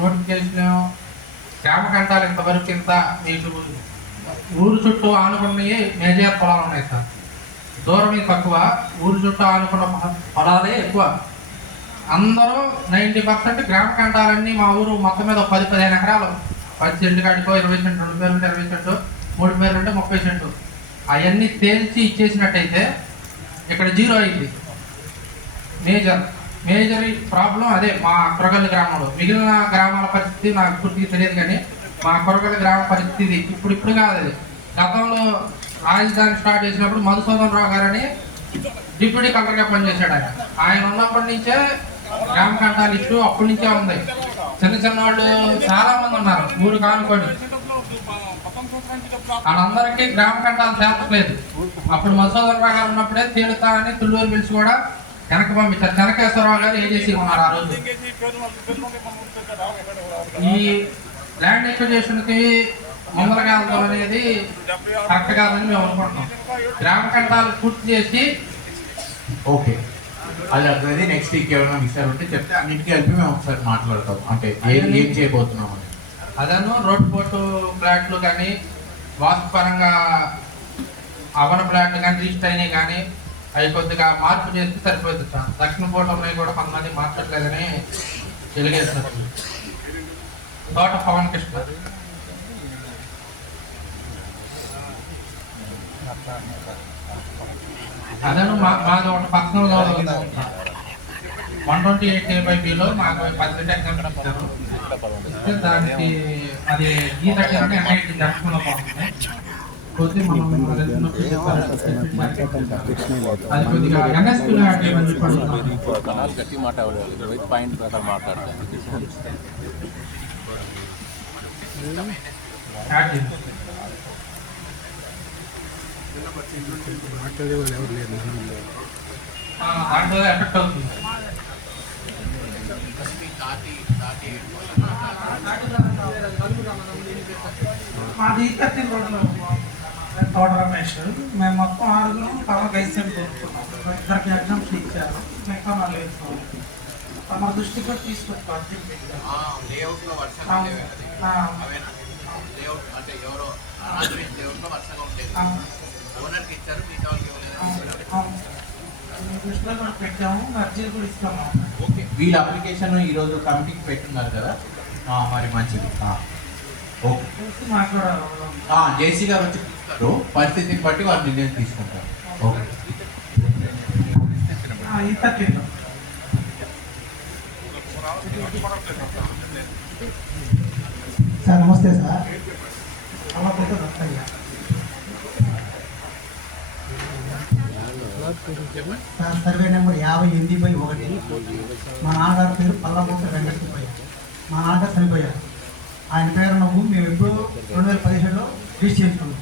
Notification గ్రామ కంటాలు ఇంతవరకు ఇంత మీకు ఊరు చుట్టూ ఆనుకున్నవి మేజర్ పొలాలు ఉన్నాయి సార్. దూరం తక్కువ, ఊరు చుట్టూ ఆనుకున్న పొలాలే ఎక్కువ. అందరూ 90% గ్రామ కంటాలన్నీ మా ఊరు మొత్తం మీద 10-15 ఎకరాలు, 10 సెంటు కాడికో 20 సెంటు, 2 పేర్లు 20 సెంటు, 3 పేర్లు 30 సెంటు అవన్నీ తేల్చి ఇచ్చేసినట్టయితే ఇక్కడ జీరో అయింది. మేజర్ ప్రాబ్లం అదే మా కొరగల్లి గ్రామంలో. మిగిలిన గ్రామాల పరిస్థితి నాకు పూర్తిగా తెలియదు, కానీ మా కొరగల్లి గ్రామ పరిస్థితి ఇప్పుడు కాదు. అది గతంలో రాజధాని స్టార్ట్ చేసినప్పుడు మధుసూదన్ రావు గారని డిప్యూటీ కలెక్టర్గా పనిచేశాడు. ఆయన ఉన్నప్పటి నుంచే గ్రామ కంటాల ఇష్యూ అప్పటి నుంచే ఉంది. చిన్న వాళ్ళు చాలా మంది ఉన్నారు ఊరు కానుకోండి, వాళ్ళందరికీ గ్రామ కంటాలు తేపట్లేదు. అప్పుడు మధుసూదన్ రావు గారు ఉన్నప్పుడే తేలుతా అని తుళ్ళూరు పిలిచి కూడా వెనక్కి పంపించారు. చెనకేశ్వరరావు గారు ఏజేసీ ఉన్నారు ఆ రోజు. ఈ ల్యాండ్ ఎక్విజిషన్కి ముందరగా వెళ్తాం అనేది కరెక్ట్ కాదని మేము అనుకుంటున్నాం. గ్రామ కంటాలు పూర్తి చేసి ఓకే, అది అర్థమైంది. నెక్స్ట్ వీక్ ఏమైనా విషయాలు ఉంటే చెప్తే అన్నింటికీ కలిపి మేము ఒకసారి మాట్లాడతాం. అంటే ఏం చేయబోతున్నాం అని. అదను రోడ్ పోర్టు ఫ్లాట్లు కానీ, వాస్తుపరంగా అవన ఫ్లాట్లు కానీ రిజిస్టర్ అయినాయి కానీ అవి కొద్దిగా మార్పు చేస్తే సరిపోతుంది సార్. దక్షిణ పోర్టు ఉన్నాయి కూడా కొంతమంది మార్చట్లేదని తెలియజేస్తున్నారు. తోట పవన్ కృష్ణ. అదను మాది ఒక పర్సనల్ 128A/Bలో మాకు 10 ఎగ్జామ్స్ ఇచ్చారు. దానికి అది గీత NIT దర్శనంలో బాగుంటుంది. కొద్దిగా అది కొద్దిగా NSPలో గట్టి మాట్లాడాలి, పాయింట్ ప్రకారం మాట్లాడతాను. మాట్లాడే వాళ్ళు ఎవరు లేరు. దాంట్లో ఎఫెక్ట్ అవుతుంది. మాది 13 రోడ్లు తోట రమేష్. మేము మొత్తం 6 తమకు ఐసెంట్ కోరుకున్నాం. 2 ఎగ్జామ్స్ ఇచ్చారు, మిగతా 4 వేసుకోవాలి. తమ దృష్టి కూడా తీసుకొచ్చుకోవాలి. దృష్టిలో కూడా పెట్టాము, అర్జీలు కూడా ఇస్తాము. ఓకే, వీళ్ళ అప్లికేషన్ ఈరోజు కమిటీకి పెట్టున్నారు కదా, మరి మంచిది. ఓకే, జేసీ గారు వచ్చి చూస్తారు, పరిస్థితిని బట్టి వాళ్ళు నిర్ణయం తీసుకుంటారు. ఓకే, సార్ నమస్తే సార్. అలా పోతే వస్తాయా సార్? Survey number 58/1. మా నాన్నగారి పేరు పల్లబోత వెంకటయ్య. మా నాన్నగారు చనిపోయారు. ఆయన పేరు ఉన్న భూమి మేము ఎప్పుడు 2017లో రిజిస్టర్ చేసుకున్నాం.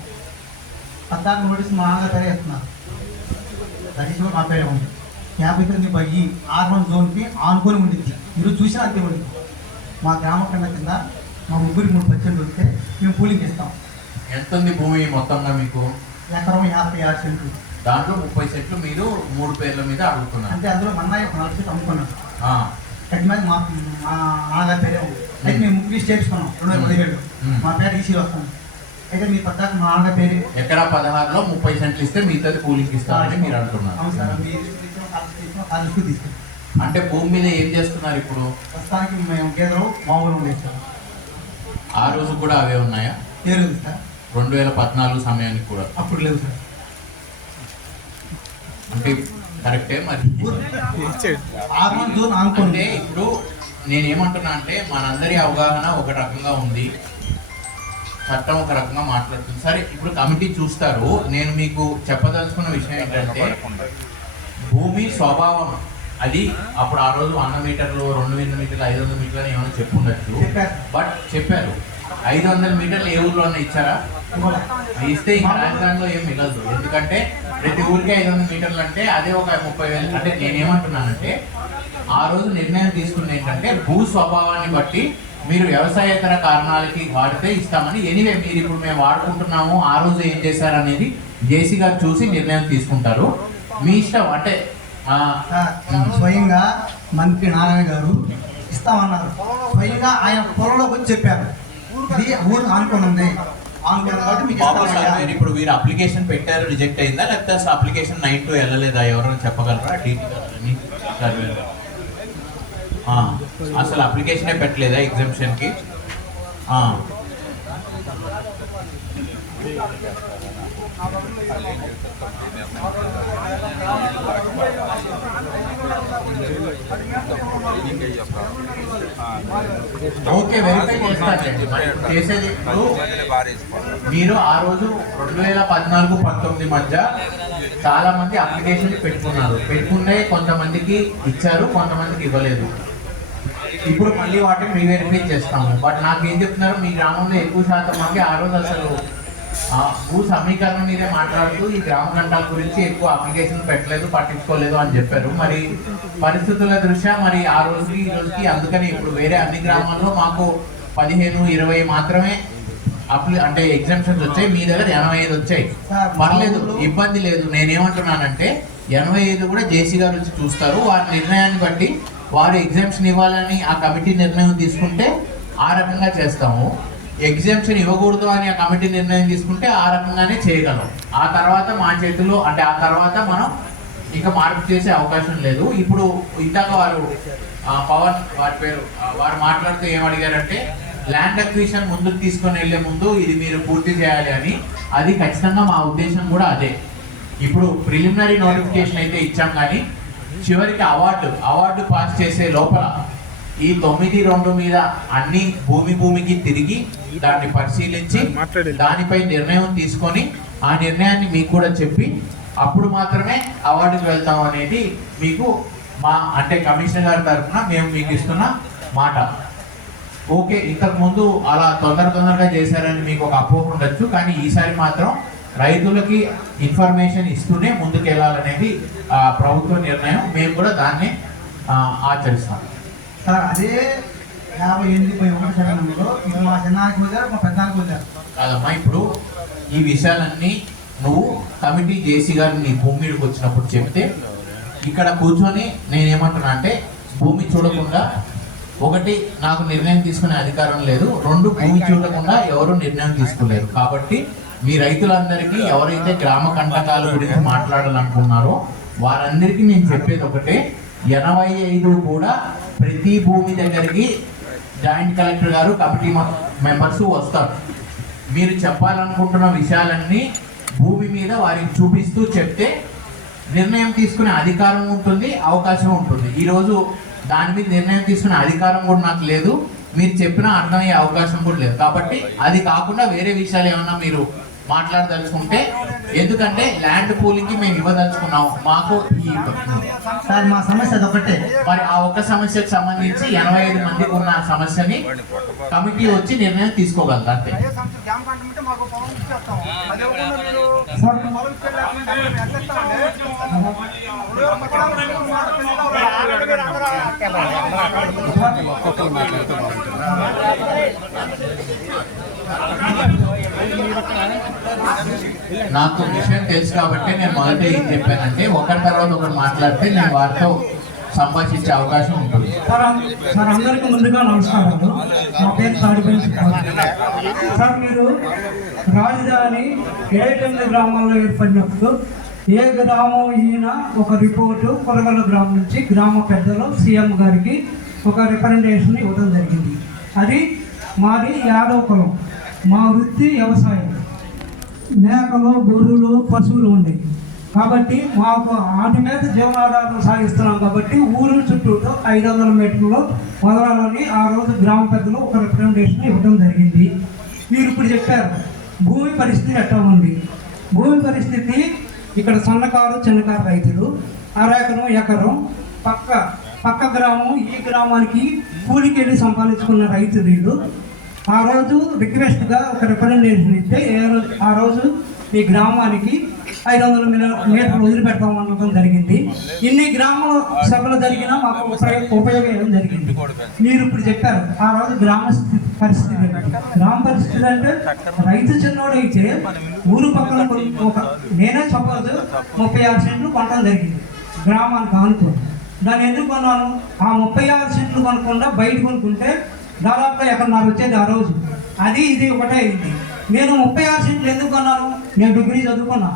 14 నోటీస్ మా నాన్నగారు పేరే ఇస్తున్నారు. రిజిస్టర్ మా పేరే ఉంది. 59/E R1 జోన్కి ఆనుకొని ఉండిద్ది. మీరు చూసినా అంతే ఉంది. మా గ్రామ కింద మా ముగ్గురికి 3% వస్తే మేము పూలింగ్ ఇస్తాం. ఎంత ఉంది భూమి మొత్తంగా మీకు? ఎకరం 56 సెంట్లు. దాంట్లో 30 సెంట్లు మీరు 3 పేర్ల మీద అడుగుతున్నారు. అంటే అందులో మన్నాయి 4 సెంట్లు అమ్ముకున్నాం. కట్టి మీద మా నాన్నగారి పేరే ఉంది. అయితే మేము ముగ్గురు చేర్చుకున్నాం 2017లో. మా పేరు ఈసీలో వస్తాం. అయితే మీ పద్దాక మా నాన్నగారి పేరు ఎకరా 16లో 30 సెంట్లు ఇస్తే మిగతాది కూలింగ్ ఇస్తారని మీరు అంటున్నారు. అవును సార్, మీరు తీసుకున్నాం. అంటే భూమి మీద ఏం చేస్తున్నారు ఇప్పుడు? ప్రస్తుతానికి మేము గేదెలు మామూలు ఉండేది సార్. ఆ రోజు కూడా అవే ఉన్నాయా? ఏ రోజు సార్? 2014 సమయానికి కూడా అప్పుడు లేవు సార్. అంటే కరెక్టే. మరి అనుకుంటే ఇప్పుడు నేనేమంటున్నా అంటే మనందరి అవగాహన ఒక రకంగా ఉంది, చట్టం ఒక రకంగా మాట్లాడుతుంది. సరే, ఇప్పుడు కమిటీ చూస్తారు. నేను మీకు చెప్పదలుచుకున్న విషయం ఏంటంటే భూమి స్వభావం అది అప్పుడు ఆ రోజు 100 మీటర్లు, 200 మీటర్లు, 500 మీటర్లు ఏమైనా చెప్పుండొచ్చు. బట్ చెప్పారు 500 మీటర్లు ఏ ఊర్లో ఇచ్చారా? ఇస్తే ఇంకా రాజధానిలో ఏం మిగలదు. ఎందుకంటే ప్రతి ఊరికి 500 మీటర్లు అంటే అదే ఒక 30,000. అంటే నేనేమంటున్నానంటే ఆ రోజు నిర్ణయం తీసుకున్న ఏంటంటే భూ స్వభావాన్ని బట్టి మీరు వ్యవసాయేతర కారణాలకి వాడితే ఇస్తామని. ఎనీవే మీరు ఇప్పుడు మేము వాడుకుంటున్నాము, ఆ రోజు ఏం చేశారనేది జేసీ గారు చూసి నిర్ణయం తీసుకుంటారు. మీ ఇష్టం. అంటే స్వయంగా మంత్రి నారాయణ గారు ఇస్తామన్నారు. పైగా ఆయన పొలంలోకి వచ్చి చెప్పారు ఇది ఊరు ఆనుకొని ఉంది, ఆనుకున్నది కాబట్టి మీకు బాబు ఇస్తామయ్యా. సర్వేర్ ఇప్పుడు వీరు అప్లికేషన్ పెట్టారు, రిజెక్ట్ అయిందా లేకపోతే అసలు అప్లికేషన్ 9 to వెళ్ళలేదా? ఎవరైనా చెప్పగలరా? సర్వేర్ అసలు అప్లికేషనే పెట్టలేదా ఎగ్జామ్షన్కి? ఓకే, వెరిఫై చేస్తారండి. మరి ఇప్పుడు చేసేది ఇప్పుడు మీరు ఆ రోజు 2014-19 మధ్య చాలా మంది అప్లికేషన్ పెట్టుకుంటే కొంతమందికి ఇచ్చారు, కొంతమందికి ఇవ్వలేదు. ఇప్పుడు మళ్ళీ వాటిని రీవెరిఫై చేస్తాము. బట్ నాకు ఏం చెప్తున్నారు, మీ గ్రామంలో ఎక్కువ శాతం మంది ఆ రోజు అసలు భూ సమీకరణ మీదే మాట్లాడుతూ ఈ గ్రామ గంటల గురించి ఎక్కువ అప్లికేషన్ పెట్టలేదు, పట్టించుకోలేదు అని చెప్పారు. మరి పరిస్థితుల దృష్ట్యా మరి ఆ రోజుకి ఈ రోజుకి అందుకని ఇప్పుడు వేరే అన్ని గ్రామాల్లో మాకు 15-20 మాత్రమే అంటే ఎగ్జామ్షన్స్ వచ్చాయి. మీ దగ్గర 85 వచ్చాయి. పర్లేదు, ఇబ్బంది లేదు. నేనేమంటున్నానంటే 85 కూడా జేసీ గారు వచ్చి చూస్తారు. వారి నిర్ణయాన్ని బట్టి వారు ఎగ్జామ్షన్ ఇవ్వాలని ఆ కమిటీ నిర్ణయం తీసుకుంటే ఆ రకంగా చేస్తాము. ఎగ్జామ్షన్ ఇవ్వకూడదు అని ఆ కమిటీ నిర్ణయం తీసుకుంటే ఆ రకంగానే చేయగలం. ఆ తర్వాత మా చేతిలో అంటే ఆ తర్వాత మనం ఇంకా మార్పు చేసే అవకాశం లేదు. ఇప్పుడు ఇందాక వారు పవన్ వారి పేరు వారు మాట్లాడుతూ ఏమడిగారంటే ల్యాండ్ అక్విజిషన్ ముందుకు తీసుకొని వెళ్లే ముందు ఇది మీరు పూర్తి చేయాలి అని. అది ఖచ్చితంగా మా ఉద్దేశం కూడా అదే. ఇప్పుడు ప్రిలిమినరీ నోటిఫికేషన్ అయితే ఇచ్చాం, కానీ చివరికి అవార్డు పాస్ చేసే లోపల ఈ 9-2 మీద అన్ని భూమికి తిరిగి దాన్ని పరిశీలించి దానిపై నిర్ణయం తీసుకొని ఆ నిర్ణయాన్ని మీకు కూడా చెప్పి అప్పుడు మాత్రమే అవార్డుకి వెళ్తాం అనేది మీకు మా అంటే కమిషనర్ గారి తరఫున మేము మీకు ఇస్తున్న మాట. ఓకే, ఇంతకు ముందు అలా తొందరగా చేశారని మీకు ఒక అపోహ ఉండొచ్చు, కానీ ఈసారి మాత్రం రైతులకి ఇన్ఫర్మేషన్ ఇస్తూనే ముందుకు వెళ్ళాలనేది ప్రభుత్వ నిర్ణయం. మేము కూడా దాన్ని ఆచరిస్తాం. సార్ అదే 58/1 చరణంలో ఇది మా చిన్నానికి వదిలారు, మా పెద్దానికి వదిలారు కాదమ్మా. ఇప్పుడు ఈ విషయాలన్నీ నువ్వు కమిటీ జేసీ గారు నీ భూమి మీదకి వచ్చినప్పుడు చెప్తే ఇక్కడ కూర్చొని నేనేమంటున్నా అంటే భూమి చూడకుండా ఒకటి నాకు నిర్ణయం తీసుకునే అధికారం లేదు, 2 భూమి చూడకుండా ఎవరు నిర్ణయం తీసుకోలేరు. కాబట్టి మీ రైతులందరికీ ఎవరైతే గ్రామ కంటకాల గురించి మాట్లాడాలనుకున్నారో వారందరికీ నేను చెప్పేది ఒకటే, 85 కూడా ప్రతి భూమి దగ్గరికి జాయింట్ కలెక్టర్ గారు కమిటీ మెంబర్స్ వస్తారు. మీరు చెప్పాలనుకుంటున్న విషయాలన్నీ భూమి మీద వారికి చూపిస్తూ చెప్తే నిర్ణయం తీసుకునే అధికారం ఉంటుంది, అవకాశం ఉంటుంది. ఈరోజు దాని మీద నిర్ణయం తీసుకునే అధికారం కూడా నాకు లేదు, మీరు చెప్పినా అర్థమయ్యే అవకాశం కూడా లేదు. కాబట్టి అది కాకుండా వేరే విషయాలు ఏమన్నా మీరు మాట్లాడదలుచుకుంటే, ఎందుకంటే ల్యాండ్ పూలింగ్కి మేము ఇవ్వదలుచుకున్నాము. మాకు సార్ మా సమస్య అదొకటే. మరి ఆ ఒక్క సమస్యకు సంబంధించి 85 మందికి ఉన్న సమస్యని కమిటీ వచ్చి నిర్ణయం తీసుకోగలరు అంతే. నాకు విషయం తెలుసు కాబట్టి నేను మొదట ఏం చెప్పానంటే ఒకరి తర్వాత ఒకరు మాట్లాడితే నేను వారితో సంభాషించే అవకాశం ఉంటుంది. సార్ అందరికీ ముందుగా నమస్కారాలు. నా పేరు తాడిపల్లి సార్. మీరు రాజధాని 29 గ్రామాల్లో ఏర్పడినప్పుడు ఏ గ్రామం ఈయన ఒక రిపోర్టు కొలగల గ్రామం నుంచి గ్రామ పెద్దలు సీఎం గారికి ఒక రికమెండేషన్ ఇవ్వడం జరిగింది. అది మాది యాదవ కులం, మా వృత్తి వ్యవసాయం, మేకలు గొర్రెలు పశువులు ఉండేవి. కాబట్టి మాకు వాటి మీద జీవనాధారం సాగిస్తున్నాం. కాబట్టి ఊరు చుట్టూ 500 మీటర్లు మొదలాలని ఆ రోజు గ్రామ పెద్దలు ఒక రికమెండేషన్ ఇవ్వడం జరిగింది. మీరు ఇప్పుడు చెప్పారు భూమి పరిస్థితి ఎట్లా ఉంది. భూమి పరిస్థితి ఇక్కడ సన్నకారు చిన్నకారు రైతులు ఎకరం పక్క గ్రామం ఈ గ్రామానికి కూలికి వెళ్ళి సంపాదించుకున్న రైతు వీళ్ళు. ఆ రోజు రిక్వెస్ట్గా ఒక రికమెండేషన్ ఇస్తే ఆ రోజు మీ గ్రామానికి 500 మీటర్లు వదిలిపెడతామనడం జరిగింది. ఇన్ని గ్రామ సభలు జరిగినా మాకు ఉపయోగం జరిగింది. మీరు ఇప్పుడు చెప్పారు ఆ రోజు గ్రామ పరిస్థితి అంటే రైతు చిన్నోడైతే ఊరు పక్కన నేనే సపోజ్ 36 సెంట్లు కొనడం జరిగింది గ్రామానికి ఆనుకో. దాన్ని ఎందుకు కొన్నాను? ఆ 36 సెంట్లు కొనకుండా బయట కొనుక్కుంటే దాదాపుగా ఎక్కడన్నారు వచ్చేది ఆ రోజు. అది ఇది ఒకటే అయింది. నేను 36 సెంట్లు ఎందుకు కొన్నాను? నేను డిగ్రీ చదువుకున్నా,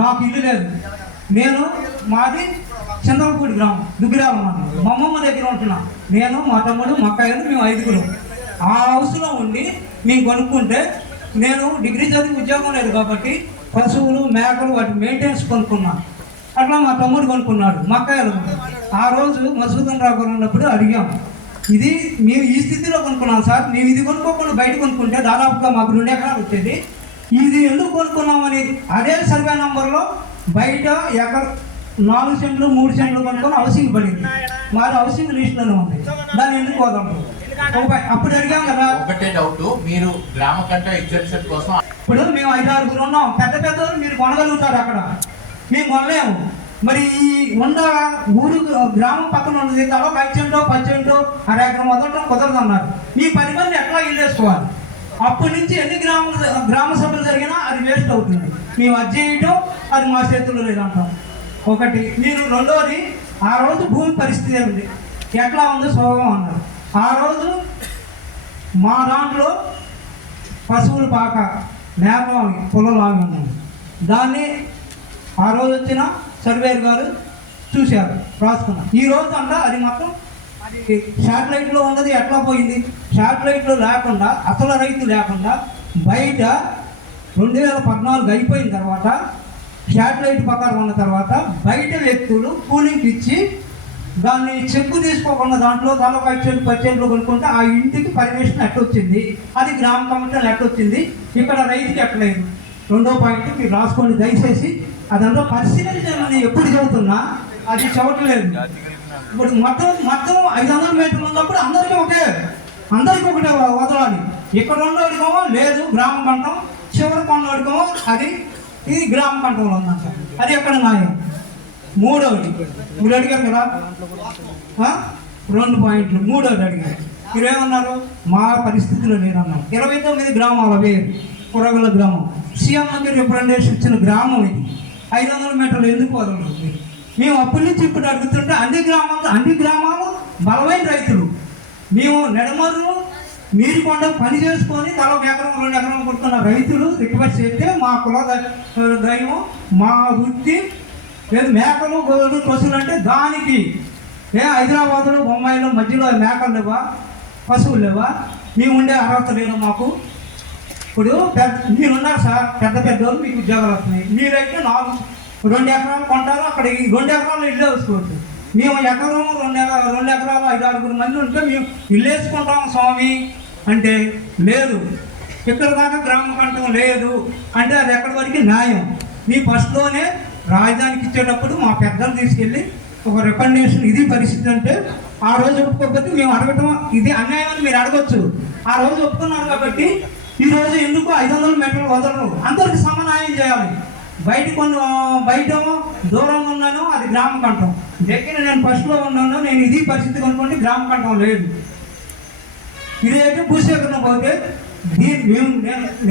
నాకు ఇల్లు లేదు. నేను మాది చంద్రపూడి గ్రామం, దుగ్గిరాలు ఉన్నాను. మా అమ్మమ్మ దగ్గర ఉంటున్నా. నేను, మా తమ్ముడు, మా అక్కయ్యలు, మేము 5గురు. ఆ హౌస్లో ఉండి మేము కొనుక్కుంటే నేను డిగ్రీ చదివి ఉద్యోగం లేదు కాబట్టి పశువులు, మేకలు వాటి మెయింటెనెన్స్ కొనుక్కున్నాను. అట్లా మా తమ్ముడు కొనుక్కున్నాడు, మా అక్కయ్యలు. ఆ రోజు మసూదన్ రావు గారు ఉన్నప్పుడు అడిగాము, ఇది మేము ఈ స్థితిలో కొనుక్కున్నాం సార్, మేము ఇది కొనుక్కోకుండా బయట కొనుక్కుంటే దాదాపుగా మాకు 2 ఎకరాలు వచ్చేది, ఇది ఎందుకు కొనుక్కున్నామని అదే సర్వే నంబర్లో బయట 4 సెంట్లు 3 సెంట్లు కొనుక్కొని హౌసింగ్ పడింది. మాది హౌసింగ్ లిస్టులోనే ఉంది. దాన్ని ఎందుకు పోదాము? అప్పుడు అడిగాం కదా. ఒకటే డౌట్, మీరు గ్రామ కంట ఎగ్జామ్షన్ కోసం ఇప్పుడు మేము 5-6 ఉన్నాం. పెద్ద పెద్దలు మీరు కొనగలుగుతారు, అక్కడ మేము కొనలేము. మరి ఈ ఊరు గ్రామం పక్కన ఉన్నది తల 5 సెంటో 10 సెంటో అరెకరం వదలటం కుదరదన్నారు. ఈ 10 మంది ఎట్లా ఇల్లు వేసుకోవాలి? అప్పటి నుంచి ఎన్ని గ్రామ సభలు జరిగినా అది వేస్ట్ అవుతుంది. మేము అది చేయటం అది మా చేతుల్లో లేదంటాం. ఒకటి మీరు. రెండోది, ఆ రోజు భూమి పరిస్థితి ఉంది, ఎట్లా ఉందో స్వభావం అన్నారు. ఆ రోజు మా దాంట్లో పశువులు పాక మేకలాగి పొలలాగి ఉన్నాయి. దాన్ని ఆ రోజు వచ్చిన సర్వేర్ గారు చూశారు, రాసుకున్నారు. ఈ రోజు అంట అది మొత్తం అది శాటిలైట్లో ఉన్నది ఎట్లా పోయింది? శాటిలైట్లో లేకుండా, అసలు రైతు లేకుండా బయట 2014 అయిపోయిన తర్వాత శాటిలైట్ ప్రకారం ఉన్న తర్వాత బయట వ్యక్తులు కూలింగ్కి ఇచ్చి దాన్ని చెక్కు తీసుకోకుండా దాంట్లో దాదాపు 5 సెంట్లు 10 సెంట్లు కొనుక్కుంటే ఆ ఇంటికి పర్మిషన్ ఎట్టొచ్చింది, అది గ్రామ కమిటీలో ఎట్టొచ్చింది, ఇక్కడ రైతుకి ఎట్టలేదు. 2వ పాయింట్ మీరు రాసుకోండి దయచేసి. అదంతా పరిశీలించమని ఎప్పుడు చెబుతున్నా అది చదవట్లేదు. ఇప్పుడు మొత్తం 500 మీటర్లు ఉన్నప్పుడు అందరికీ ఒకటే వదలాలి. ఇక్కడ ఉన్నోడికేమో లేదు గ్రామ కంఠం, చివరి కొన్నోడికేమో అది ఇది గ్రామ కంఠంలో ఉందంట. అది ఎక్కడ న్యాయం? మూడవది మీరు అడిగారు కదా, 2 పాయింట్లు. మూడవది అడిగారు, మీరేమన్నారు? మా పరిస్థితిలో లేదన్నారు. 29 గ్రామాల వేరు కురగల గ్రామం, సీఎం దగ్గర రిప్రజెంటేషన్ ఇచ్చిన గ్రామం ఇది. 500 మీటర్లు ఎందుకు వదలరు? మేము అప్పటి నుంచి ఇప్పుడు అడుగుతుంటే అన్ని గ్రామాలు బలమైన రైతులు. మేము నెడమర్రు నీరుకొండ పని చేసుకొని తల 1 ఎకరం 2 ఎకరం కొడుతున్న రైతులు రిక్వెస్ట్ చేస్తే మా కుల దైవం, మా వృత్తి లేదు మేకలు గొర్రెలు పశువులు అంటే దానికి హైదరాబాద్లో బొంబాయిలో మధ్యలో మేకలు లేవా, పశువులు లేవా? మేము ఉండే అర్హత లేదు మాకు. ఇప్పుడు మీరున్నారు సార్, పెద్ద పెద్దోళ్ళు, మీకు ఉద్యోగాలు వస్తున్నాయి. మీరైతే 2 ఎకరాలు కొంటారు, అక్కడ 2 ఎకరాలు ఇల్లు వేసుకోవచ్చు. మేము ఎకరం 2 ఎకరాలు 5-6 మంది ఉంటే మేము ఇల్లు వేసుకుంటాం స్వామి అంటే లేదు. ఇక్కడ దాకా గ్రామ కంఠం లేదు అంటే అది ఎక్కడి వరకు న్యాయం? మీ ఫస్ట్లోనే రాజధానికి ఇచ్చేటప్పుడు మా పెద్దలు తీసుకెళ్ళి ఒక రికమెండేషన్, ఇది పరిస్థితి అంటే ఆ రోజు ఒప్పుకోకపోతే మేము అడగటం ఇది అన్యాయం అని మీరు అడగచ్చు. ఆ రోజు ఒప్పుకున్నారు కాబట్టి ఈ రోజు ఎందుకు 500 మీటర్లు వదలరు? అందరికి సమన్యాయం చేయాలి. బయట దూరంగా ఉన్నాను, అది గ్రామ కంఠం. దగ్గర నేను ఫస్ట్లో ఉన్నాను, నేను ఇది పరిస్థితి కొనుక్కోండి, గ్రామ కంఠం లేదు. ఇదైతే భూసేకరణ పోతే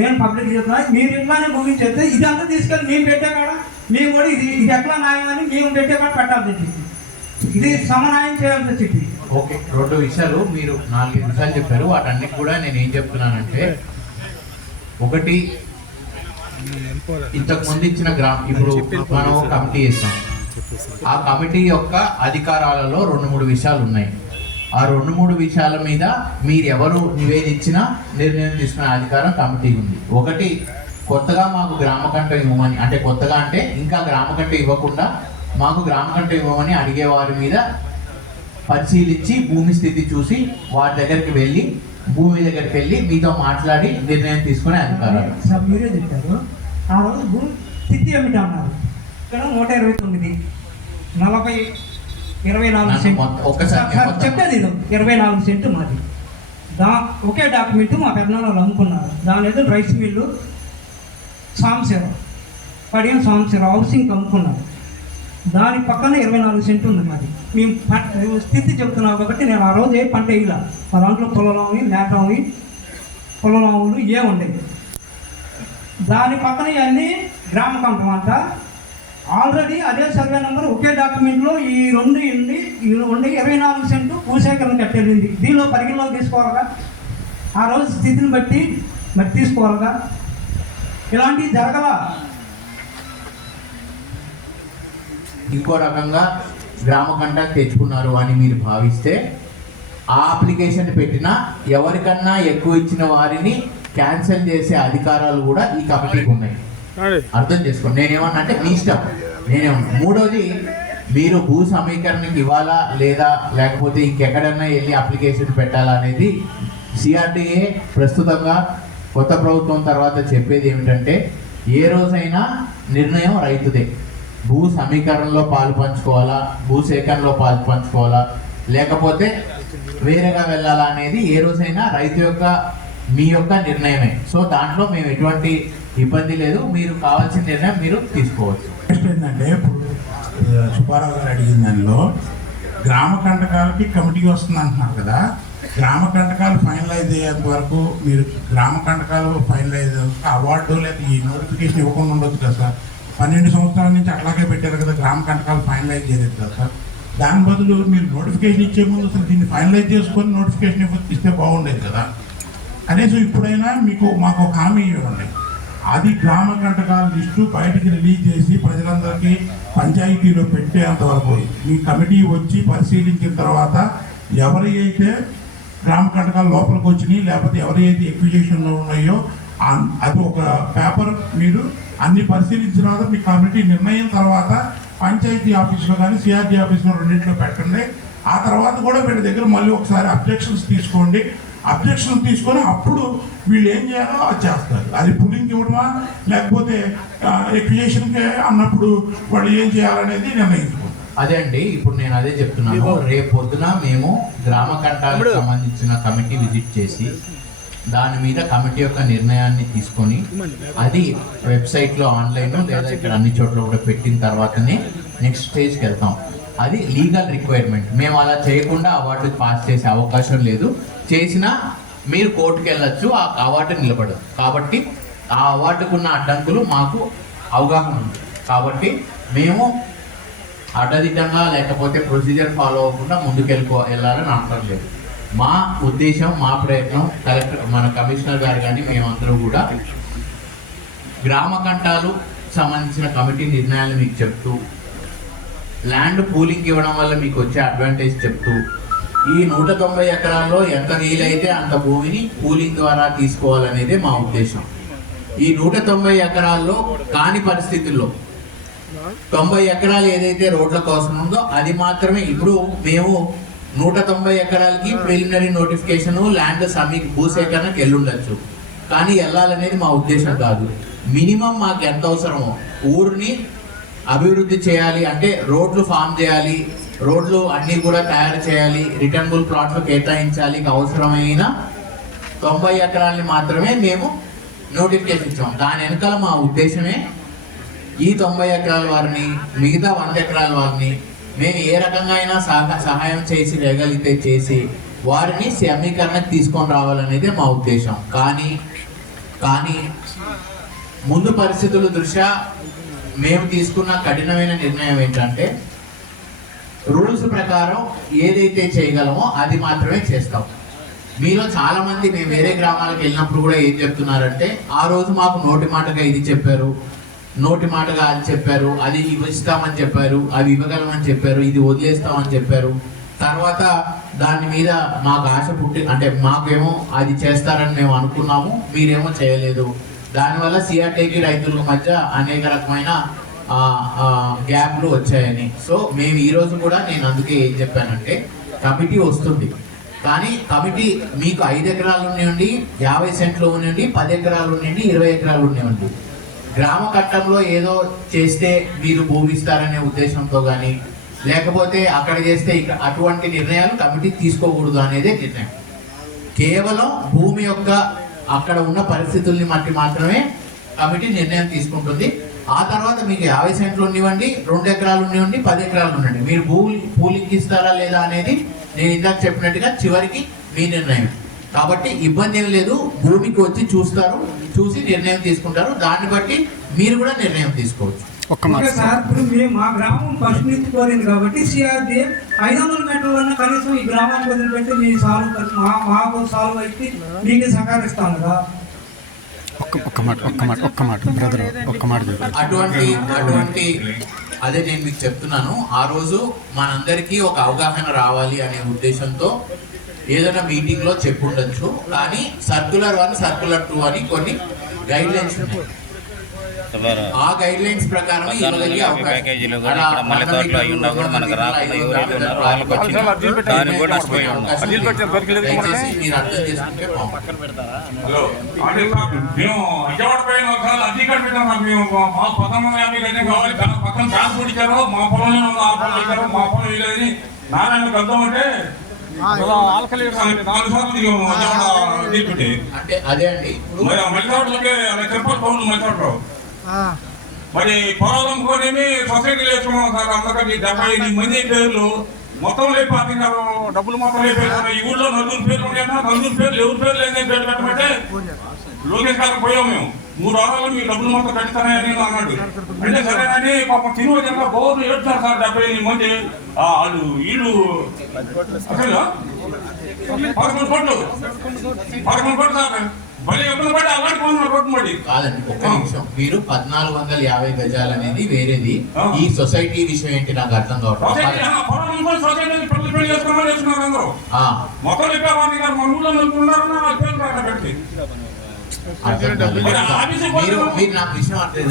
నేను పబ్లిక్ చెప్తున్నా, మీరు ఇట్లానే ముగించేస్తే ఇదంతా తీసుకెళ్ళి మేము పెట్టే కాడ మేము కూడా ఇది ఎట్లా న్యాయం అని మేము పెట్టే కాడ పెట్టాల్సి వచ్చింది. ఇది సమన్యాయం చేయాల్సి వచ్చింది. ఓకే, 2 విషయాలు మీరు 4 విషయాలు చెప్పారు. వాటన్నిటి కూడా నేను ఏం చెప్తున్నానంటే, ఒకటి ఇంతకు ముందు ఇచ్చిన ఇప్పుడు మనం కమిటీ చేస్తాం. ఆ కమిటీ యొక్క అధికారాలలో 2-3 విషయాలు ఉన్నాయి. ఆ 2-3 విషయాల మీద మీరు ఎవరు నివేదించినా నిర్ణయం తీసుకునే అధికారం కమిటీ ఉంది. ఒకటి, కొత్తగా మాకు గ్రామ కంఠం ఇవ్వమని, అంటే కొత్తగా అంటే ఇంకా గ్రామ కంఠం ఇవ్వకుండా మాకు గ్రామ కంఠం ఇవ్వమని అడిగే వారి మీద పరిశీలించి భూమి స్థితి చూసి వారి దగ్గరికి వెళ్ళి మీతో మాట్లాడి నిర్ణయం తీసుకునే అధికారాలు. సార్ మీరే చెప్పారు ఆ రోజు భూమి స్థితి ఏమిటి అన్నారు. ఇక్కడ 129 24 సెంటు చెప్పేది 24 సెంటు మాది. ఒకే డాక్యుమెంట్ మా పెద్దనాన్నలు అమ్ముకున్నారు. దాని ఏదో రైస్ మిల్లు సాంశీరావు హౌసింగ్ అమ్ముకున్నారు. దాని పక్కన 24 సెంటు ఉంది మాది. మేము స్థితి చెప్తున్నాం కాబట్టి నేను ఆ రోజు ఏ పంట వేయాల. మా దాంట్లో పొలలావి మేకవి పొలలావులు ఉండేవి. దాని పక్కన ఇవన్నీ గ్రామ కంఠం అంట. ఆల్రెడీ అదే సర్వే నెంబర్ ఒకే డాక్యుమెంట్లో ఈ రెండు 24 సెంటు భూసేకరణ కట్టేది. దీనిలో పరిగణలోకి తీసుకోవాలిగా, ఆ రోజు స్థితిని బట్టి మరి తీసుకోవాలిగా. ఇలాంటివి జరగల. ఇంకో రకంగా గ్రామ కంటాక్ట్ తెచ్చుకున్నారు అని మీరు భావిస్తే ఆ అప్లికేషన్ పెట్టినా ఎవరికన్నా ఎక్కువ ఇచ్చిన వారిని క్యాన్సిల్ చేసే అధికారాలు కూడా ఈ కమిటీకి ఉన్నాయి. అర్థం చేసుకోండి. నేనేమన్నా అంటే మీ ఇష్టం. నేనేమన్నా మూడోది, మీరు భూ సమీకరణకి ఇవ్వాలా లేదా లేకపోతే ఇంకెక్కడన్నా వెళ్ళి అప్లికేషన్ పెట్టాలా అనేది సిఆర్డీఏ ప్రస్తుతంగా కొత్త ప్రభుత్వం తర్వాత చెప్పేది ఏమిటంటే, ఏ రోజైనా నిర్ణయం రైతుదే. భూ సమీకరణలో పాలు పంచుకోవాలా, భూ సేకరణలో పాలు పంచుకోవాలా, లేకపోతే వేరేగా వెళ్ళాలా అనేది ఏ రోజైనా రైతు యొక్క మీ యొక్క నిర్ణయమే. సో దాంట్లో మేము ఎటువంటి ఇబ్బంది లేదు. మీరు కావాల్సిన నిర్ణయం మీరు తీసుకోవచ్చు. ఏంటంటే ఇప్పుడు సుబ్బారావు గారు అడిగిన దానిలో గ్రామ కంటకాలకి కమిటీ వస్తుంది అంటున్నారు కదా. గ్రామ కంటకాలు ఫైనలైజ్ అయ్యేంత వరకు మీరు గ్రామ కంటకాలు ఫైనలైజ్ అవార్డు లేదా ఈ నోటిఫికేషన్ ఇవ్వకుండా ఉండొచ్చు కదా సార్. 12 సంవత్సరాల నుంచి అట్లాగే పెట్టారు కదా, గ్రామ కంటకాలు ఫైనలైజ్ చేయలేదు కదా సార్. దాని బదులు మీరు నోటిఫికేషన్ ఇచ్చే ముందు అసలు దీన్ని ఫైనలైజ్ చేసుకొని నోటిఫికేషన్ ఇస్తే బాగుండేది కదా. కనీసం ఇప్పుడైనా మాకు ఒక హామీ ఇవ్వండి. అది గ్రామ కంటకాల లిస్టు బయటికి రిలీజ్ చేసి ప్రజలందరికీ పంచాయతీలో పెట్టేంత వరకు మీ కమిటీ వచ్చి పరిశీలించిన తర్వాత ఎవరి అయితే గ్రామ కంటకాలు లోపలికి వచ్చినాయి లేకపోతే ఎవరి అయితే ఎక్విజేషన్లో ఉన్నాయో అది ఒక పేపర్ మీరు అన్ని పరిశీలించిన తర్వాత మీ కమిటీ నిర్ణయం తర్వాత పంచాయతీ ఆఫీస్లో కానీ సిఆర్డీ ఆఫీస్లో రెండింటిలో పెట్టండి. ఆ తర్వాత కూడా వీళ్ళ దగ్గర మళ్ళీ ఒకసారి అబ్జెక్షన్స్ తీసుకోండి. అబ్జెక్షన్ తీసుకొని అప్పుడు వీళ్ళు ఏం చేయాలో అది చేస్తారు. అది పులింగ్కి ఇవ్వడమా లేకపోతే ఎక్విజేషన్కి అన్నప్పుడు వాళ్ళు ఏం చేయాలనేది నిర్ణయించుకుంటారు. అదే అండి, ఇప్పుడు నేను అదే చెప్తున్నాను. రేపు పొద్దున మేము గ్రామ కంటాలకు సంబంధించిన కమిటీ విజిట్ చేసి దాని మీద కమిటీ యొక్క నిర్ణయాన్ని తీసుకొని అది వెబ్సైట్లో ఆన్లైన్ లేదా ఇక్కడ అన్ని చోట్ల కూడా పెట్టిన తర్వాతనే నెక్స్ట్ స్టేజ్కి వెళ్తాం. అది లీగల్ రిక్వైర్మెంట్. మేము అలా చేయకుండా అవార్డు పాస్ చేసే అవకాశం లేదు. చేసినా మీరు కోర్టుకు వెళ్ళొచ్చు, ఆ అవార్డు నిలబడదు. కాబట్టి ఆ అవార్డుకున్న అడ్డంకులు మాకు అవగాహన ఉంది. కాబట్టి మేము అడ్డదిడ్డంగా లేకపోతే ప్రొసీజర్ ఫాలో అవ్వకుండా వెళ్ళాలని అవసరం లేదు. మా ఉద్దేశం, మా ప్రయత్నం మన కమిషనర్ గారు కానీ మేమందరూ కూడా గ్రామ కంటాలు సంబంధించిన కమిటీ నిర్ణయాలు మీకు చెప్తూ, ల్యాండ్ పూలింగ్ ఇవ్వడం వల్ల మీకు వచ్చే అడ్వాంటేజ్ చెప్తూ, ఈ 190 ఎకరాల్లో ఎంత వీలైతే అంత భూమిని పూలింగ్ ద్వారా తీసుకోవాలనేదే మా ఉద్దేశం. ఈ 190 ఎకరాల్లో కాని పరిస్థితుల్లో 90 ఎకరాలు ఏదైతే రోడ్ల కోసం ఉందో అది మాత్రమే. ఇప్పుడు మేము 190 ఎకరాలకి ప్రిలిమినరీ నోటిఫికేషన్ ల్యాండ్ భూసేకరణకు వెళ్ళుండొచ్చు, కానీ వెళ్ళాలనేది మా ఉద్దేశం కాదు. మినిమం మాకు ఎంత అవసరమో ఊరిని అభివృద్ధి చేయాలి అంటే రోడ్లు ఫామ్ చేయాలి, రోడ్లు అన్నీ కూడా తయారు చేయాలి, రిటర్నబుల్ ప్లాట్లు కేటాయించాలి. అవసరమైన 90 ఎకరాలని మాత్రమే మేము నోటిఫికేషన్ ఇచ్చాం. దాని వెనకాల మా ఉద్దేశమే ఈ 90 ఎకరాల వారిని, మిగతా 100 ఎకరాల వారిని మేము ఏ రకంగా అయినా సహాయం చేసి వేయగలిగితే చేసి వారిని సమీకరణకు తీసుకొని రావాలనేదే మా ఉద్దేశం. కానీ ముందు పరిస్థితుల దృష్ట్యా మేము తీసుకున్న కఠినమైన నిర్ణయం ఏంటంటే రూల్స్ ప్రకారం ఏదైతే చేయగలమో అది మాత్రమే చేస్తాం. మీలో చాలా మంది మేము వేరే గ్రామాలకు వెళ్ళినప్పుడు కూడా ఏం చెప్తున్నారంటే, ఆ రోజు మాకు నోటి మాటగా ఇది చెప్పారు, నోటి మాటగా అది చెప్పారు, అది ఇస్తామని చెప్పారు, అవి ఇవ్వగలమని చెప్పారు, ఇది వదిలేస్తామని చెప్పారు. తర్వాత దాని మీద మాకు ఆశ అంటే మాకేమో అది చేస్తారని మేము అనుకున్నాము, మీరేమో చేయలేదు. దానివల్ల సిఆర్టీకి రైతుల మధ్య అనేక రకమైన గ్యాప్లు వచ్చాయని. సో మేము ఈరోజు కూడా నేను అందుకే ఏం చెప్పానంటే, కమిటీ వస్తుంది, కానీ కమిటీ మీకు 5 ఎకరాలు ఉన్నాయండి, 50 సెంట్లు ఉన్నాయండి, 10 ఎకరాలు ఉన్నాయండి, 20 ఎకరాలు ఉన్నాయండి. గ్రామ కట్టంలో ఏదో చేస్తే మీరు భూమిస్తారనే ఉద్దేశంతో కానీ లేకపోతే అక్కడ చేస్తే అటువంటి నిర్ణయాలు కమిటీ తీసుకోకూడదు అనేదే నిర్ణయం. కేవలం భూమి యొక్క అక్కడ ఉన్న పరిస్థితుల్ని బట్టి మాత్రమే కమిటీ నిర్ణయం తీసుకుంటుంది. ఆ తర్వాత మీకు 50 సెంట్లు ఉన్నివ్వండి, 2 ఎకరాలు ఉన్నివ్వండి, 10 ఎకరాలు ఉండండి, మీరు పూలింగ్ ఇస్తారా లేదా అనేది నేను ఇందాక చెప్పినట్టుగా చివరికి మీ నిర్ణయం. కాబట్టి ఇబ్బంది ఏం లేదు. భూమికి వచ్చి చూస్తారు, చూసి నిర్ణయం తీసుకుంటారు. దాన్ని బట్టి మీరు కూడా నిర్ణయం తీసుకోవచ్చు. ఓకే సార్, ఇప్పుడు మేము మా గ్రామం ఫస్ట్ నుంచి కోరింది కాబట్టి సిఆర్డీఏ 500 మీటర్లన్నా కనీసం ఈ గ్రామానికి వదిలిపెట్టి మీ సాల్వ్ మాకు సాల్వ్ అయితే మీకు సహకరిస్తాం కదా. ఒక్క మాట బ్రదర్, ఒక్క మాట చెప్పండి. అటువంటి అదే నేను మీకు చెప్తున్నాను, ఆ రోజు మనందరికీ ఒక అవగాహన రావాలి అనే ఉద్దేశంతో ఏదైనా మీటింగ్ లో చెప్పుండొచ్చు. కానీ సర్క్యులర్ 1, సర్క్యులర్ 2 అని కొన్ని గైడ్ లైన్స్ ఉన్నాయి. ఆ గైడ్ లైన్స్ ప్రకారం ప్యాకేజీలు కూడా ఇక్కడ మళ్ళీ తోటలో అయి ఉన్నా కూడా మనకు రాకుండా ఎవరైతే ఉన్నారో వాళ్ళకి వచ్చింది దానికి కూడా నష్టపోయి ఉన్నాం. దయచేసి మీరు అర్థం చేసుకుంటే బాగుంటుంది. హలో, అంటే మేము విజయవాడ పైన ఒకసారి అధికారులు పెట్టాము. మేము మా 1950 గంటలు కావాలి, పక్కన ట్రాన్స్పోర్ట్ ఇచ్చారు, మా పొలంలో ఉన్న ఆ పొలం ఇచ్చారు, మా పొలం ఇవ్వలేదని నారాయణ కలుద్దామంటే 4 సార్లు దిగాము విజయవాడ తీసుకుంటే. అంటే అదే అండి, మల్లికాట్లకి తిరుపతి పౌరులు మల్లికాట్రావు మరి పొలాలు అమ్ముకోనేమి సొసైటీలు వేసుకున్నాం సార్. అందరికీ 78 మంది పేర్లు మొత్తం లేపారు, డబ్బులు మొత్తం లేపారు. ఈ ఊళ్ళో 4 పేర్లు ఉండేనా, 4 పేర్లు ఎవరి పేర్లు ఏంటంటే పేర్లు పెట్టమంటే లోకేష్ గారికి పోయాం మేము. 3 వారాలు మీ డబ్బులు మొత్తం కట్టిస్తానని అన్నాడు. అంటే సరేనని పాపం తిరువజంగా బోర్లు ఏడుస్తారు సార్. 78 మంది వాళ్ళు వీళ్ళు అసలు 11 కోట్లు సార్. భలే ఇబ్బంది పడి అలాంటి రోడ్డు పడి కాదండి, ఒక్క నిమిషం. మీరు 1450 గజాలు అనేది వేరేది, ఈ సొసైటీ విషయం ఏంటి నాకు అర్థం కావట్లేదు. మొత్తం చెప్పేవాడిని గారు మన ఊళ్ళో నలుగురున్నారన్న పేరు పెట్టి అర్థం కాలేదు. మీరు నాకు విషయం అర్థం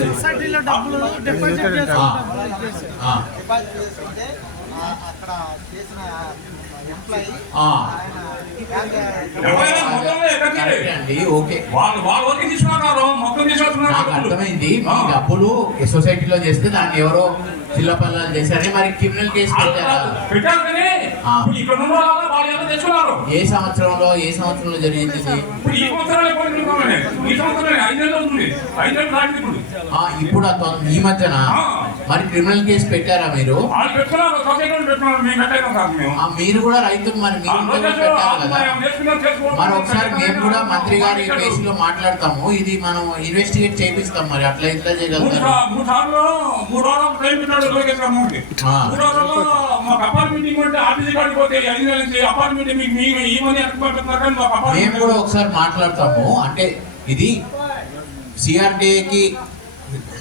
అండి. ఓకే, నాకు అర్థమైంది. మీ డబ్బులు సొసైటీలో చేస్తే దాన్ని ఎవరో చిల్లపల్లాలు చేశారని మరి క్రిమినల్ కేసు పెట్టారా? ఏ సంవత్సరంలో జరిగింది? ఇప్పుడు ఈ మధ్యన మరి క్రిమినల్ కేసు పెట్టారా మీరు? మీరు కూడా రైతులు మరి మీరు పెట్టారు కదా. మరి ఒకసారి మేము కూడా మంత్రి గారి కేసులో మాట్లాడతాము, ఇది మనం ఇన్వెస్టిగేట్ చేపిస్తాం. మరి అట్లా ఇట్లా చేయగలుగుతారు. మేము కూడా ఒకసారి మాట్లాడతాము. అంటే ఇది సిఆర్డీఏకి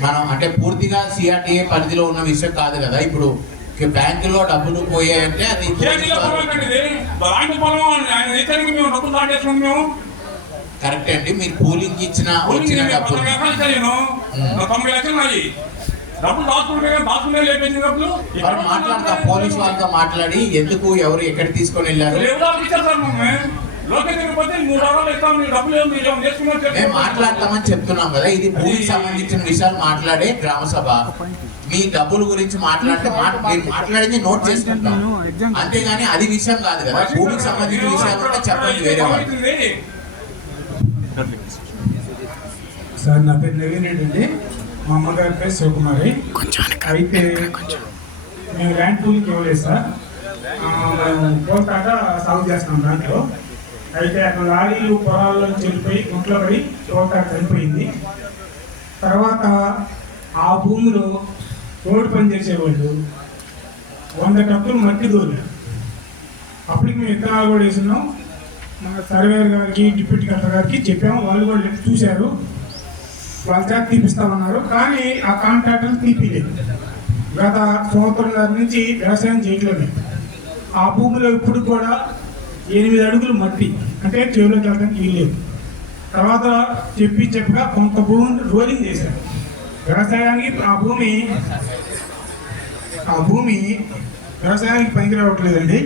మనం అంటే పూర్తిగా సిఆర్డీఏ పరిధిలో ఉన్న విషయం కాదు కదా. ఇప్పుడు బ్యాంకులో డబ్బులు పోయాయంటే అది కరెక్ట్ అండి. మీరు పూలింగ్ ఇచ్చిన వచ్చిన డబ్బులు మాట్లాడతా, పోలీసు వాళ్ళతో మాట్లాడి ఎందుకు ఎవరు ఎక్కడ తీసుకొని వెళ్ళారు మేము మాట్లాడతామని చెప్తున్నాం కదా. ఇది భూమికి సంబంధించిన విషయాలు మాట్లాడే గ్రామ సభ. మీ డబ్బుల గురించి మాట్లాడితే మీరు మాట్లాడింది నోట్ చేసుకుంటాం, అంతేగాని అది విషయం కాదు కదా. భూమికి సంబంధించిన విషయాలు ఉంటే చెప్పండి వేరే వాళ్ళు. సార్ నా పేరు నవీన్ రెడ్డి అండి, మా అమ్మగారి పేరు శివకుమారి. అయితే మేము ల్యాండ్ పూలింగ్ ఇవ్వలేదు సార్, మేము కోల్కాట సాగు చేస్తున్నాం దాంట్లో. అయితే అక్కడ లారీలు పొలాల్లో చనిపోయి గుంట్లో పడి కోల్కాట చనిపోయింది. తర్వాత ఆ భూమిలో రోడ్డు పని చేసేవాళ్ళు 100 ట్రక్కులు మట్టి దూరారు. అప్పటికి మేము విత్తనాలు కూడా వేసినాం. మా సర్వేయర్ గారికి డిప్యూటీ కలెక్టర్ గారికి చెప్పాము, వాళ్ళు కూడా చూశారు, వాళ్ళ చేత తీపిస్తామన్నారు. కానీ ఆ కాంట్రాక్టర్ తీపిలేదు. గత సంవత్సరం నుంచి వ్యవసాయం చేయట్లేదు. ఆ భూమిలో ఇప్పుడు కూడా 8 అడుగులు మట్టి, అంటే చెరువులోకి వెళ్ళడానికి వీల్లేదు. తర్వాత చెప్పగా కొంత భూమిని రోలింగ్ చేశారు వ్యవసాయానికి. ఆ భూమి వ్యవసాయానికి పనికి రావట్లేదండి.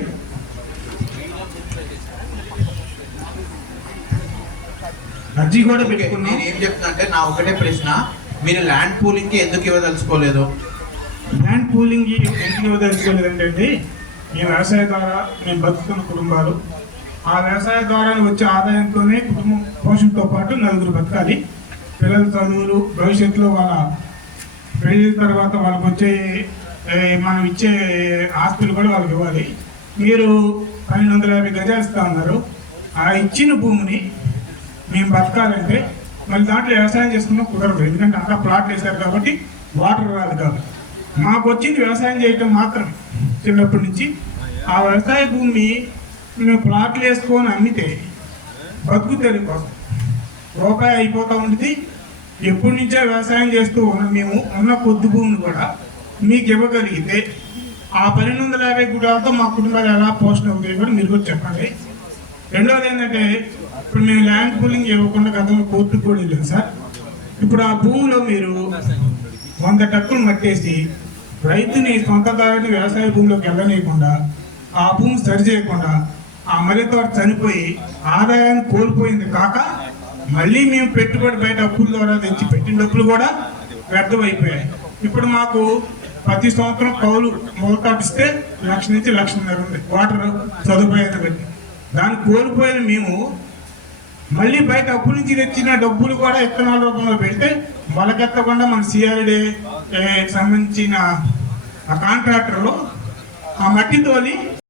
అర్జీ కూడా పెట్టుకున్నాం. నేను ఏం చెప్తున్నా అంటే, నా ఒకటే ప్రశ్న, మీరు ల్యాండ్ పూలింగ్ కి ఎందుకు ఇవ్వదలుచుకోలేదు? ల్యాండ్ పూలింగ్ ఎందుకు ఇవ్వదలుచుకోలేదంటే, ఈ వ్యవసాయ ద్వారా మేము బతుకుతున్న కుటుంబాలు, ఆ వ్యవసాయ ద్వారా వచ్చే ఆదాయంతోనే కుటుంబం పోషణతో పాటు 4 బతకాలి. పిల్లల చదువులు, భవిష్యత్తులో వాళ్ళ పెళ్ళిన తర్వాత వాళ్ళకి వచ్చే మనం ఇచ్చే ఆస్తులు కూడా వాళ్ళకి ఇవ్వాలి. మీరు 1250 గజాలు ఇస్తా ఉన్నారు. ఆ ఇచ్చిన భూమిని మేము బతకాలంటే మళ్ళీ దాంట్లో వ్యవసాయం చేసుకున్నా కుదరదు. ఎందుకంటే అంతా ప్లాట్లు వేశారు కాబట్టి వాటర్ రాదు కాబట్టి మాకు వచ్చింది వ్యవసాయం చేయటం మాత్రం చిన్నప్పటి నుంచి. ఆ వ్యవసాయ భూమి మేము ప్లాట్లు వేసుకొని అమ్మితే బతుకు తెరువు కోసం రూపాయి అయిపోతూ ఉంటుంది. ఎప్పటి నుంచో వ్యవసాయం చేస్తూ ఉన్నాం మేము. ఉన్న కొద్ది భూమిని కూడా మీకు ఇవ్వగలిగితే ఆ 1250 గుడాలతో మా కుటుంబాలు ఎలా పోషణ అవుతాయి కూడా మీరు కూడా చెప్పండి. రెండవది ఏంటంటే, ఇప్పుడు మేము ల్యాండ్ పూలింగ్ ఇవ్వకుండా గతంలో కోర్టుకు కూడా వెళ్ళాం సార్. ఇప్పుడు ఆ భూమిలో మీరు 100 టక్కులు మట్టేసి రైతుని సొంతదారుని వ్యవసాయ భూమిలోకి వెళ్ళనీయకుండా, ఆ భూమి సరి చేయకుండా ఆ మర్రి తోట చనిపోయి ఆదాయాన్ని కోల్పోయింది కాక మళ్ళీ మేము పెట్టుబడి బయట అప్పుల ద్వారా తెచ్చి పెట్టిన డబ్బులు కూడా వ్యర్థమైపోయాయి. ఇప్పుడు మాకు ప్రతి సంవత్సరం కౌలు మొదలుతాటిస్తే 1,00,000 నుంచి 1,50,000 ఉంది వాటర్ సదుపాయాన్ని బట్టి. దాన్ని కోల్పోయిన మేము మళ్ళీ బయట అప్పు నుంచి తెచ్చిన డబ్బులు కూడా విత్తనాల రూపంలో పెడితే మొలకెత్తకుండా మన సిఆర్డీ సంబంధించిన ఆ కాంట్రాక్టర్లు ఆ మట్టి తోలి